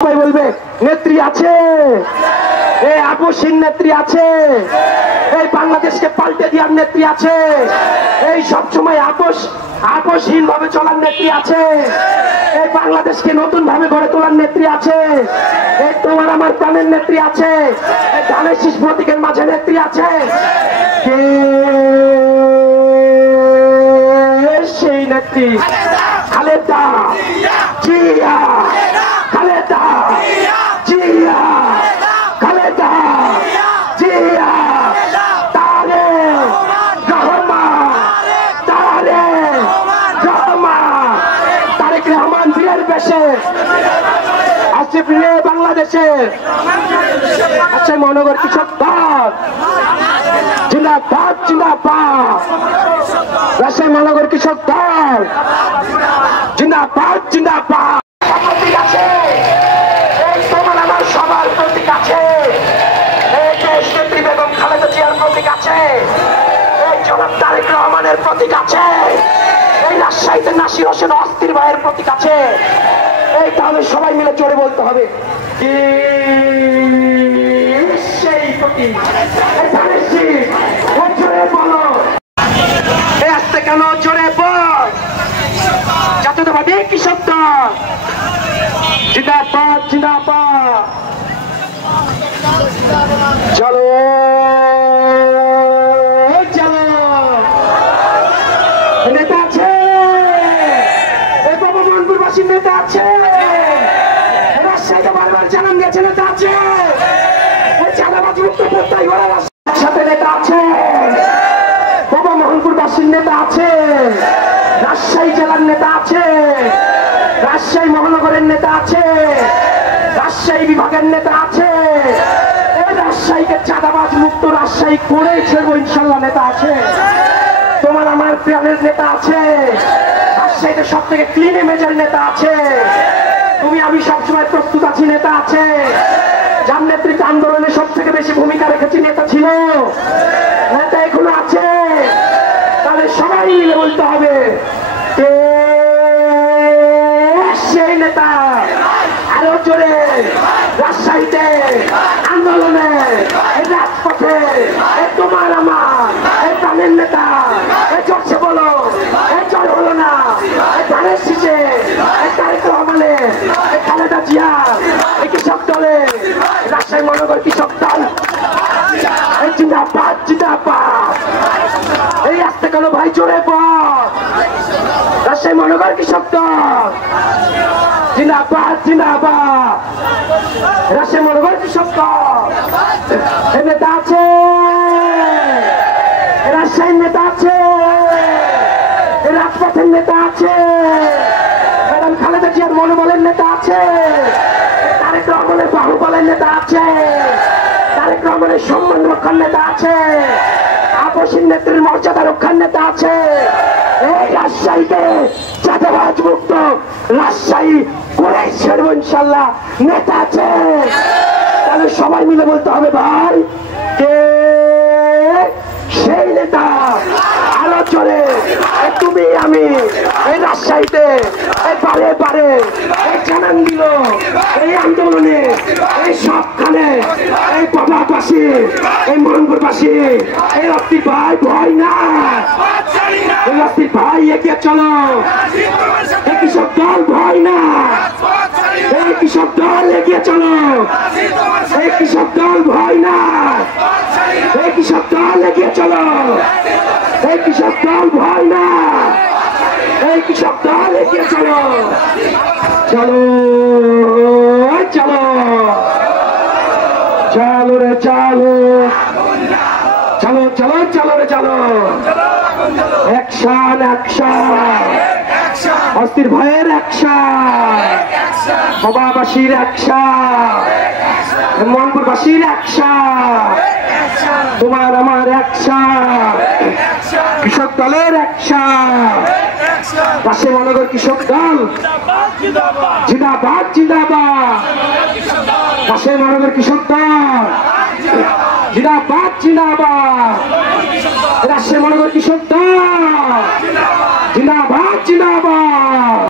সবাই বলবে নেত্রী আছে, এই আপসহীন নেত্রী আছে, এই বাংলাদেশকে পাল্টে দেওয়ার নেত্রী আছে, এই সবসময় আপসহীন ভাবে চলার নেত্রী আছে, এই বাংলাদেশকে নতুন ভাবে গড়ে তোলার নেত্রী আছে, এই তোমার আমার প্রাণের নেত্রী আছে, এই ধানের শীষ প্রতীকের মাঝে নেত্রী আছে। কে সেই নেত্রী? খালেদা জিয়া, খালেদা জিয়া, খালেদা জিয়া, তারেক রহমান, তারেক রহমান, তারেক রহমান বীরের বেশে আসছে ফিরে বাংলাদেশে। আচ্ছা, মহানগর কৃষক দল জিন্দাবাদ, জিন্দাবাদ। রাজশাহী মহানগর কৃষক দল জিন্দাবাদ, জিন্দাবাদ। প্রতীক আছে, এই তোমার আমার সবার প্রতীক আছে, এই দেশ নেত্রী বেগম খালেদা জিয়ার প্রতীক আছে, এই জনাব তারেক রহমানের প্রতীক আছে, এই রাজশাহীতে নাসির হোসেন অস্থির ভাইয়ের প্রতীক আছে। এই তাহলে সবাই মিলে জোরে বলতে হবে কি সেই প্রতীক? জোরে বলো, আসতে কেন? জোরে বল। জাতীয়তাবাদী কৃষক দল জিন্দাবাদ, জিন্দাবাদ। চলো চলো, নেতা আছে, এই বাবু মনপুরবাসীর নেতা আছে, রাজশাহীতে বারবার জানান দিয়েছে নেতা আছে, এই চাঁদাবাজি মুক্ত প্রত্যয় করা সাথে নেতা আছে, বাবা মোহনপুরবাসীর নেতা আছে, রাজশাহী জেলার নেতা আছে, রাজশাহী মহানগরের নেতা আছে, রাজশাহী বিভাগের নেতা আছে, এই রাজশাহীকে চাঁদাবাজ মুক্ত রাজশাহী করে ছেড়বো ইনশাল্লাহ নেতা আছে। তোমার আমার প্রাণের নেতা আছে, রাজশাহীতে সব থেকে ক্লিন ইমেজের নেতা আছে, তুমি আমি সবসময় প্রস্তুত আছি নেতা আছে, যার নেতৃত্বে আন্দোলনে সব থেকে বেশি ভূমিকা রেখেছি নেতা ছিল, নেতা এখনো আছে। তাহলে সবাই মিলে বলতে হবে কে সেই নেতা? আরো জোরে, রাজশাহীতে আন্দোলনে রাজপথে তোমার আমার এই প্রাণের নেতা, এই জোরসে বলো, এই জয় হলো না, এই ধানের শীষে তারেক রহমানের, এই খালেদা জিয়া, এই কৃষক দলে রাজশাহী মহানগর কৃষক দল এই জিন্দাবাদ, জিন্দাবাদ। এই আসতে কেন ভাই জোরে বল, রাজশাহী মহানগর কৃষক দল জিন্দাবাদ, জিন্দাবাদ। রাজশাহী মহানগর কৃষক দল এই নেতা আছে, রাজশাহীর নেতা আছে, রাজপথের নেতা আছে, ম্যাডাম খালেদা জিয়ার মনোবলের নেতা আছে, তারেক রহমানের বাহুবলের নেতা আছে, তারেক রহমানের সম্মান রক্ষার নেতা আছে, আপসহীন নেত্রীর মর্যাদা রক্ষার নেতা আছে। এই রাজশাহীতে চাঁদাবাজ মুক্ত রাজশাহী করে ছেড়বো ইনশাল্লাহ নেতা আছে। তাহলে সবাই মিলে বলতে হবে ভাই কে সেই নেতা? আলো চলে, তুমি আমি এই রাজশাহীতে পারে পারে জানান দিল, এই আন্দোলনে এই সবখানে এই বাবাবাসী, এই মোহনপুরবাসী, এই অস্থির ভাই ভয় না, এই অস্থির ভাই এগিয়ে চলো, এই কৃষক দল ভয় না, এই কৃষক দল এগিয়ে চলো, এই কৃষক দল ভয় না, এই কৃষক দল এগিয়ে চলো, এই কৃষক দল ভয় না, এই কৃষক দল এগিয়ে চলো, চলো চলো চলো রে চলো, চলো চলো চলো রে চলো, অ্যাকশন অ্যাকশন, অস্থির ভয়ের অ্যাকশন, বাবাবাসীর অ্যাকশন, মনপুরবাসীর অ্যাকশন, তোমার আমার অ্যাকশন, কৃষক দলের অ্যাকশন, রাজশাহী মহানগর কৃষক দল জিন্দাবাদ, জিন্দাবাদ। রাজশাহী মহানগর কৃষক দল জিন্দাবাদ, জিন্দাবাদ। রাজশাহী মহানগর কৃষক দল জিন্দাবাদ, জিন্দাবাদ।